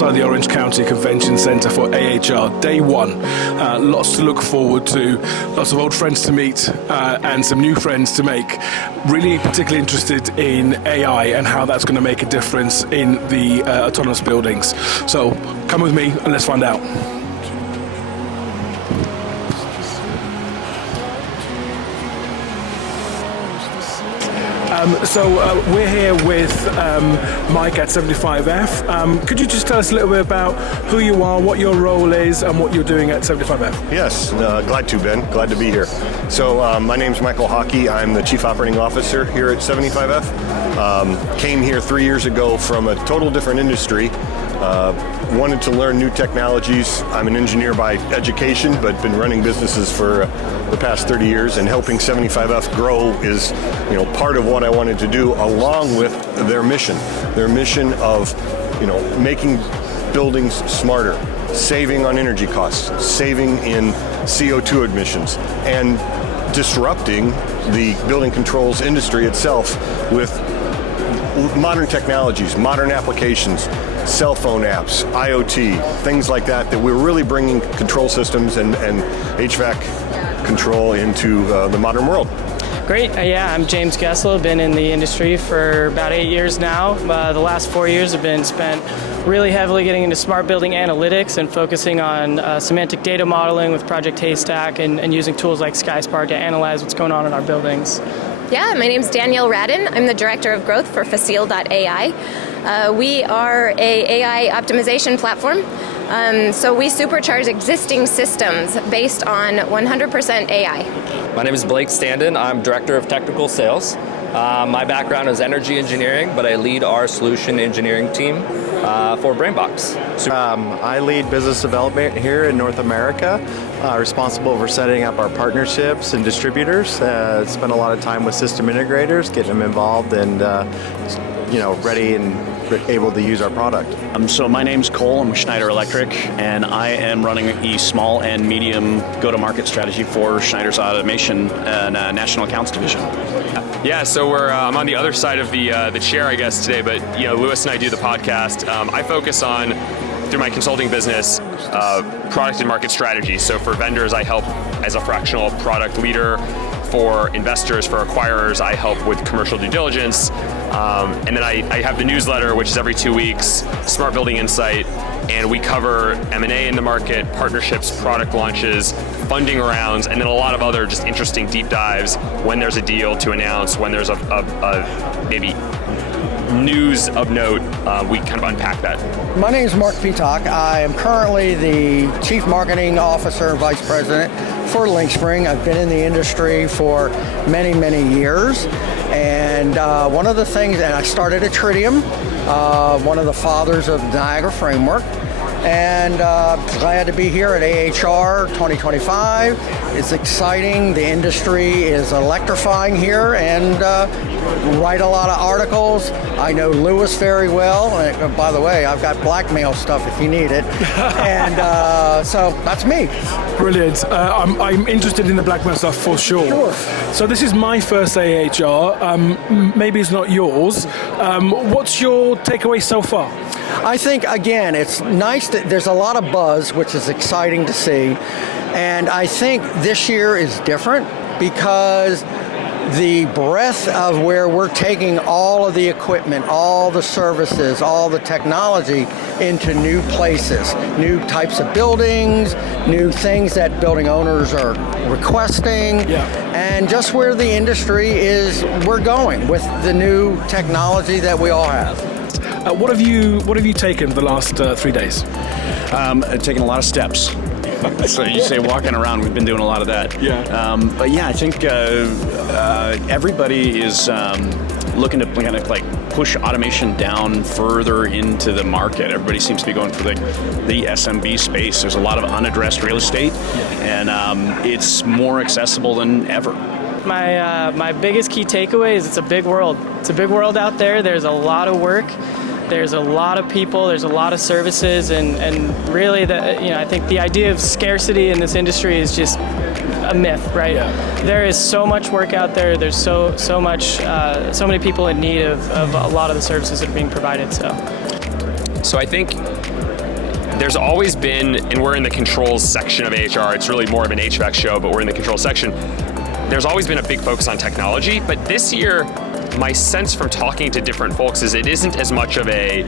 outside the Orange County Convention Center for AHR Day 1. Lots to look forward to, lots of old friends to meet, and some new friends to make. Really particularly interested in AI and how that's going to make a difference in the autonomous buildings. So come with me and let's find out. We're here with Mike at 75F. Could you just tell us a little bit about who you are, what your role is, and what you're doing at 75F? Yes, glad to, Ben. Glad to be here. So my name's Michael Hockey. I'm the Chief Operating Officer here at 75F. Came here 3 years ago from a total different industry. Wanted to learn new technologies. I'm an engineer by education, but been running businesses for the past 30 years, and helping 75F grow is, part of what I wanted to do, along with their mission of, making buildings smarter, saving on energy costs, saving in CO2 emissions, and disrupting the building controls industry itself with modern technologies, modern applications, cell phone apps, IoT, things like that we're really bringing control systems and HVAC control into the modern world. Great. I'm James Gessel. I've been in the industry for about 8 years now. The last 4 years have been spent really heavily getting into smart building analytics and focusing on semantic data modeling with Project Haystack and using tools like SkySpark to analyze what's going on in our buildings. Yeah, my name's Danielle Radin. I'm the Director of Growth for Facile.ai. We are a AI optimization platform. So we supercharge existing systems based on 100% AI. My name is Blake Standen. I'm Director of Technical Sales. My background is energy engineering, but I lead our solution engineering team for BrainBox. I lead business development here in North America, responsible for setting up our partnerships and distributors. Spend a lot of time with system integrators, getting them involved and ready and able to use our product. So my name's Cole. I'm with Schneider Electric, and I am running the small and medium go-to-market strategy for Schneider's Automation and National Accounts Division. Yeah, so I'm on the other side of the chair, I guess, today. But Lewis and I do the podcast. I focus on, through my consulting business, product and market strategy. So for vendors, I help as a fractional product leader. For investors, for acquirers, I help with commercial due diligence. And then I have the newsletter, which is every 2 weeks, Smart Building Insight, and we cover M&A in the market, partnerships, product launches, funding rounds, and then a lot of other just interesting deep dives when there's a deal to announce, when there's a maybe news of note, we kind of unpack that. My name is Mark Peacock. I am currently the Chief Marketing Officer and Vice President for LynxSpring. I've been in the industry for many, many years. And one of the things, and I started at Tritium, one of the fathers of Niagara Framework. And glad to be here at AHR 2025. It's exciting. The industry is electrifying here, and write a lot of articles. I know Lewis very well. By the way, I've got blackmail stuff if you need it. And so that's me. Brilliant. I'm interested in the blackmail stuff for sure. So this is my first AHR. Maybe it's not yours. What's your takeaway so far? I think, again, it's nice that there's a lot of buzz, which is exciting to see. And I think this year is different because the breadth of where we're taking all of the equipment, all the services, all the technology into new places, new types of buildings, new things that building owners are requesting, and just where the industry is, we're going with the new technology that we all have. What have you taken the last 3 days? Taken a lot of steps. So you say walking around, we've been doing a lot of that. But I think everybody is looking to kind of like push automation down further into the market. Everybody seems to be going for the SMB space. There's a lot of unaddressed real estate, and it's more accessible than ever. My biggest key takeaway is it's a big world. It's a big world out there. There's a lot of work. There's a lot of people, there's a lot of services, and really, I think the idea of scarcity in this industry is just a myth, right? There is so much work out there. There's so many people in need of a lot of the services that are being provided. So I think there's always been, and we're in the controls section of AHR, it's really more of an HVAC show, but we're in the controls section. There's always been a big focus on technology, but this year, my sense from talking to different folks is it isn't as much of a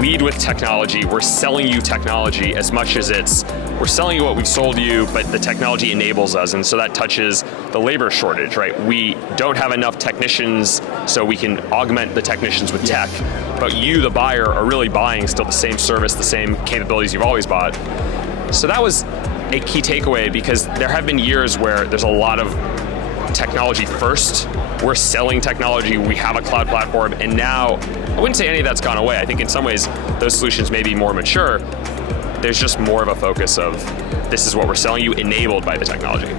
lead with technology, we're selling you technology, as much as it's we're selling you what we've sold you, but the technology enables us, and so that touches the labor shortage, right? We don't have enough technicians, so we can augment the technicians with tech, but you, the buyer, are really buying still the same service, the same capabilities you've always bought. So that was a key takeaway, because there have been years where there's a lot of technology first. We're selling technology, we have a cloud platform, and now, I wouldn't say any of that's gone away. I think in some ways, those solutions may be more mature. There's just more of a focus of, this is what we're selling you, enabled by the technology.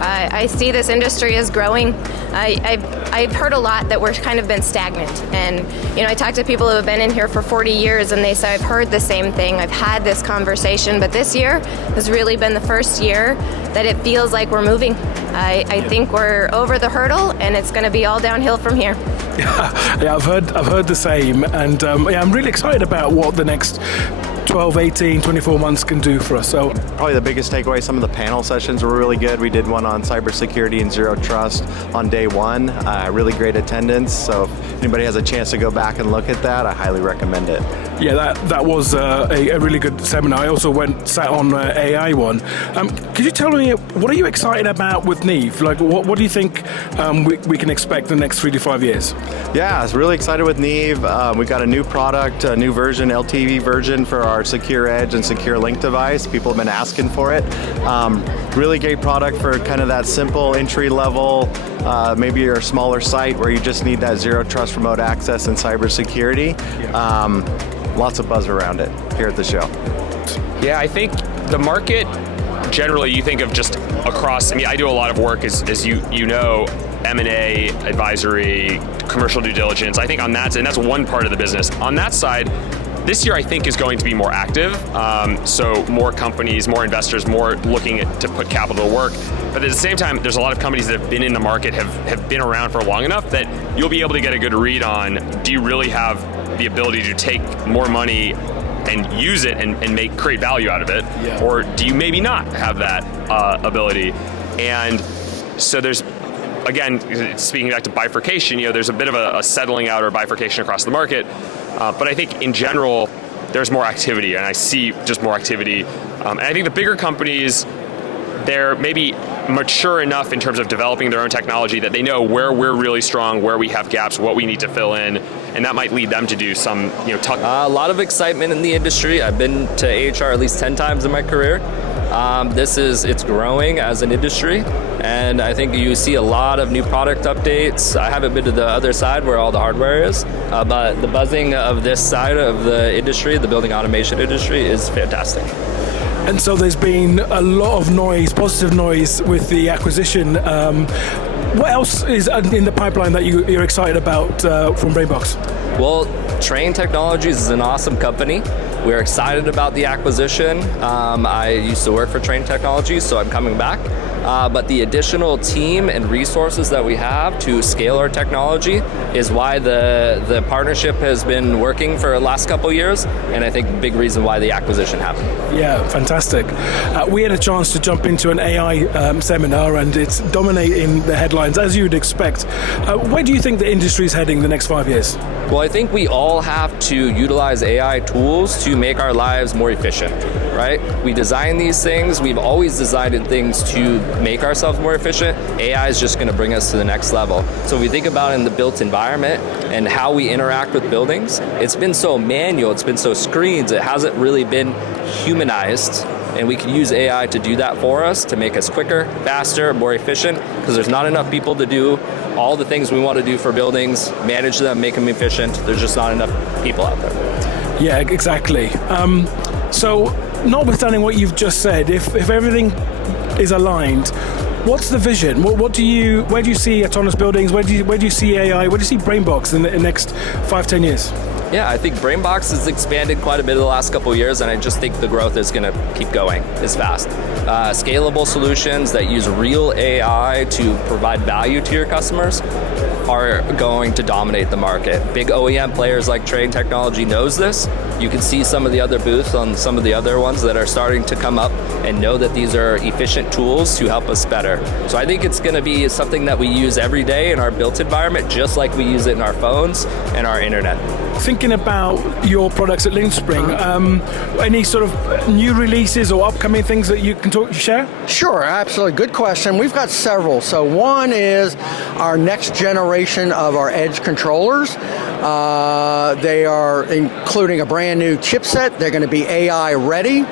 I see this industry as growing. I've heard a lot that we're kind of been stagnant. And I talk to people who have been in here for 40 years and they say, I've heard the same thing, I've had this conversation, but this year has really been the first year that it feels like we're moving. I think we're over the hurdle and it's going to be all downhill from here. Yeah, I've heard the same, and I'm really excited about what the next 12, 18, 24 months can do for us. So probably the biggest takeaway, some of the panel sessions were really good. We did one on cybersecurity and zero trust on day one. Really great attendance. So if anybody has a chance to go back and look at that, I highly recommend it. Yeah, that was a really good seminar. I also sat on AI one. Could you tell me, what are you excited about with Neve? Like, what do you think we can expect in the next 3 to 5 years? Yeah, I was really excited with Neve. We got a new product, a new version, LTV version for our Secure Edge and Secure Link device. People have been asking for it. Really great product for kind of that simple entry level, maybe your smaller site where you just need that zero trust remote access and cybersecurity. Lots of buzz around it here at the show. Yeah, I think the market, generally you think of just across, I do a lot of work as you know, M&A, advisory, commercial due diligence. I think on that, and that's one part of the business. On that side, this year I think is going to be more active. So more companies, more investors, more looking to put capital to work. But at the same time, there's a lot of companies that have been in the market, have been around for long enough that you'll be able to get a good read on, do you really have the ability to take more money and use it and create value out of it, or do you maybe not have that ability? And so there's, again, speaking back to bifurcation, there's a bit of a settling out or bifurcation across the market, but I think in general, there's more activity, and I see just more activity. And I think the bigger companies, they're maybe mature enough in terms of developing their own technology that they know where we're really strong, where we have gaps, what we need to fill in, and that might lead them to do some, a lot of excitement in the industry. I've been to AHR at least 10 times in my career. It's growing as an industry, and I think you see a lot of new product updates. I haven't been to the other side where all the hardware is, but the buzzing of this side of the industry, the building automation industry, is fantastic. And so there's been a lot of noise, positive noise with the acquisition. What else is in the pipeline that you're excited about from BrainBox? Well, Train Technologies is an awesome company. We're excited about the acquisition. I used to work for Train Technologies, so I'm coming back. But the additional team and resources that we have to scale our technology is why the partnership has been working for the last couple years, and I think a big reason why the acquisition happened. Yeah, fantastic. We had a chance to jump into an AI seminar, and it's dominating the headlines, as you would expect. Where do you think the industry is heading the next 5 years? Well, I think we all have to utilize AI tools to make our lives more efficient, right? We design these things. We've always designed things to make ourselves more efficient. AI is just going to bring us to the next level. So if we think about in the built environment and how we interact with buildings, it's been so manual, it's been so screens, it hasn't really been humanized. And we can use AI to do that for us, to make us quicker, faster, more efficient, because there's not enough people to do all the things we want to do for buildings, manage them, make them efficient. There's just not enough people out there. Yeah, exactly. So notwithstanding what you've just said, if everything is aligned, what's the vision? Where do you see autonomous buildings? Where do you see AI? Where do you see BrainBox in the next 5-10 years? Yeah, I think BrainBox has expanded quite a bit in the last couple of years, and I just think the growth is going to keep going as fast. Scalable solutions that use real AI to provide value to your customers, are going to dominate the market. Big OEM players like Trane Technology knows this. You can see some of the other booths on some of the other ones that are starting to come up and know that these are efficient tools to help us better. So I think it's going to be something that we use every day in our built environment, just like we use it in our phones and our internet. Thinking about your products at LynxSpring, any sort of new releases or upcoming things that you can share? Sure, absolutely. Good question. We've got several. So one is our next generation of our edge controllers. They are including a brand new chipset. They're going to be AI ready,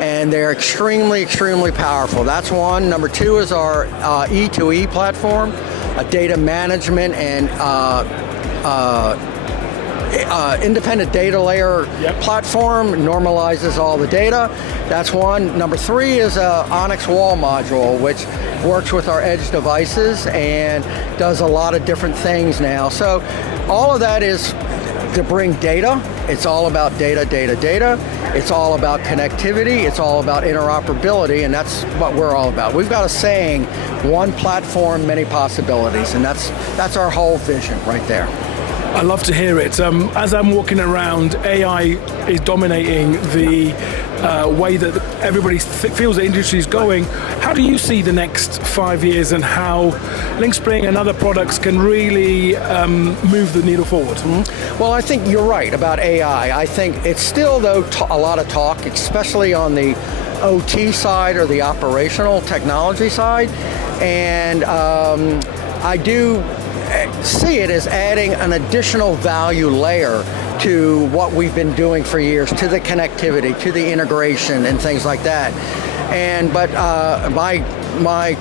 and they're extremely, extremely powerful. That's one. Number two is our E2E platform, a data management and independent data layer platform, normalizes all the data. That's one. Number three is a Onyx wall module, which works with our edge devices and does a lot of different things now. So all of that is to bring data. It's all about data, data, data. It's all about connectivity. It's all about interoperability, and that's what we're all about. We've got a saying, one platform, many possibilities, and that's our whole vision right there. I love to hear it. As I'm walking around, AI is dominating the way that everybody feels the industry is going. How do you see the next 5 years and how LynxSpring and other products can really move the needle forward? Mm-hmm. Well, I think you're right about AI. I think it's still, though, a lot of talk, especially on the OT side or the operational technology side. And I do see it as adding an additional value layer to what we've been doing for years, to the connectivity, to the integration and things like that. But my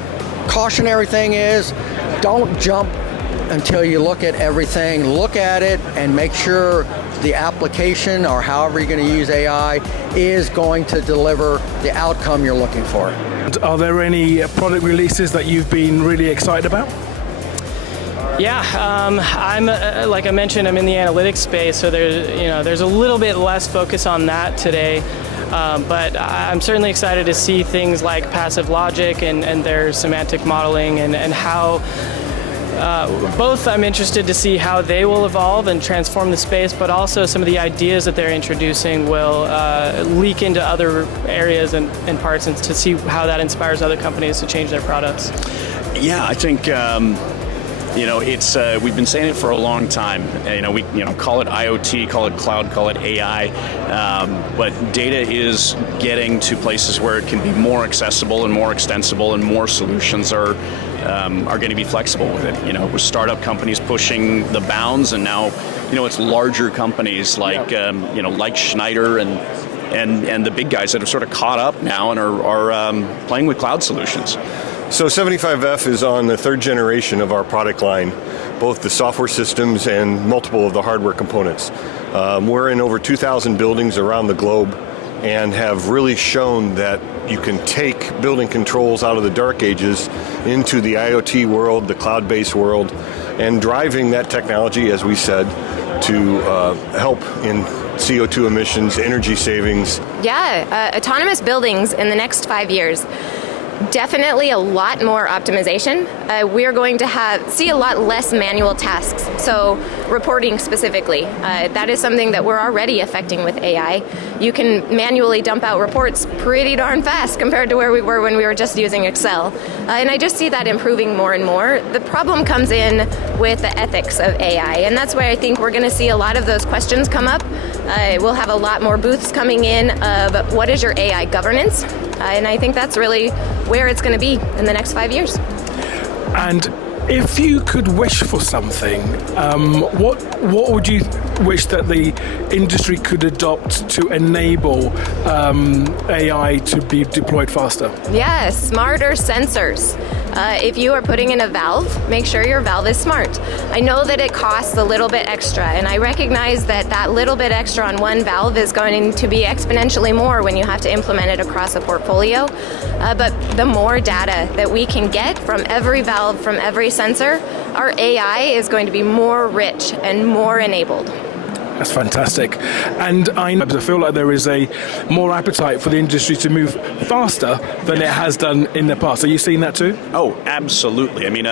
cautionary thing is, don't jump until you look at everything. Look at it and make sure the application, or however you're going to use AI, is going to deliver the outcome you're looking for. Are there any product releases that you've been really excited about? Yeah, I'm like I mentioned, I'm in the analytics space, so there's a little bit less focus on that today. But I'm certainly excited to see things like passive logic and their semantic modeling and how both I'm interested to see how they will evolve and transform the space, but also some of the ideas that they're introducing will leak into other areas and parts, and to see how that inspires other companies to change their products. Yeah, I think it's we've been saying it for a long time. We call it IoT, call it cloud, call it AI, but data is getting to places where it can be more accessible and more extensible, and more solutions are going to be flexible with it. With startup companies pushing the bounds, and now it's larger companies like like Schneider and the big guys that have sort of caught up now and are playing with cloud solutions. So 75F is on the third generation of our product line, both the software systems and multiple of the hardware components. We're in over 2,000 buildings around the globe and have really shown that you can take building controls out of the dark ages into the IoT world, the cloud-based world, and driving that technology, as we said, to help in CO2 emissions, energy savings. Yeah, autonomous buildings in the next 5 years. Definitely a lot more optimization. We're going to see a lot less manual tasks. So reporting specifically, that is something that we're already affecting with AI. You can manually dump out reports pretty darn fast compared to where we were when we were just using Excel. And I just see that improving more and more. The problem comes in with the ethics of AI, and that's why I think we're going to see a lot of those questions come up. We'll have a lot more booths coming in of what is your AI governance? And I think that's really where it's going to be in the next 5 years. And if you could wish for something, what would you wish that the industry could adopt to enable AI to be deployed faster? Yeah, smarter sensors. If you are putting in a valve, make sure your valve is smart. I know that it costs a little bit extra, and I recognize that little bit extra on one valve is going to be exponentially more when you have to implement it across a portfolio. But the more data that we can get from every valve, from every sensor, our AI is going to be more rich and more enabled. That's fantastic. And I feel like there is a more appetite for the industry to move faster than it has done in the past. Are you seeing that too? Oh, absolutely. I mean,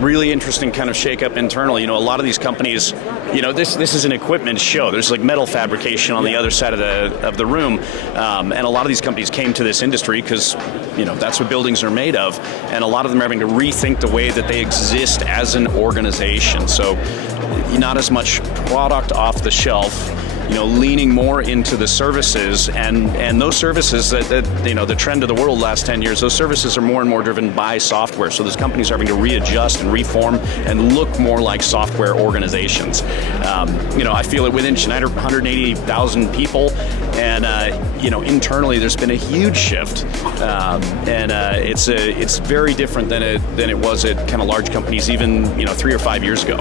really interesting kind of shakeup internally. You know, a lot of these companies, you know, this is an equipment show. There's like metal fabrication on the other side of the room, and a lot of these companies came to this industry because, you know, that's what buildings are made of, and a lot of them are having to rethink the way that they exist as an organization. So, not as much product off the shelf, you know, leaning more into the services, and those services that you know, the trend of the world last 10 years, those services are more and more driven by software. So those companies are having to readjust and reform and look more like software organizations. You know, I feel it within Schneider, 180,000 people, and you know, internally there's been a huge shift, and it's very different than it was at kind of large companies even, you know, 3 or 5 years ago.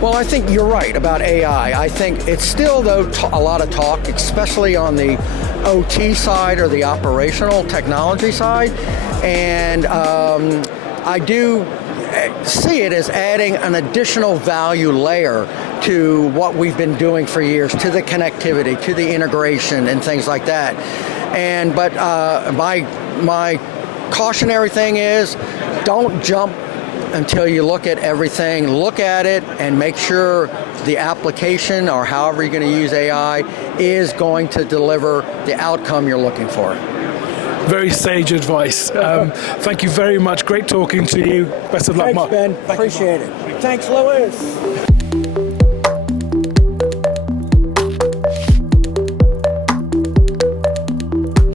Well, I think you're right about AI. I think it's still, though, a lot of talk, especially on the OT side or the operational technology side, and I do see it as adding an additional value layer to what we've been doing for years, to the connectivity, to the integration and things like that. But my cautionary thing is, don't jump until you look at everything. Look at it and make sure the application, or however you're going to use AI, is going to deliver the outcome you're looking for. Very sage advice. Thank you very much. Great talking to you. Best of luck, Mark. Thanks, Ben. Appreciate it. Thanks, Louis.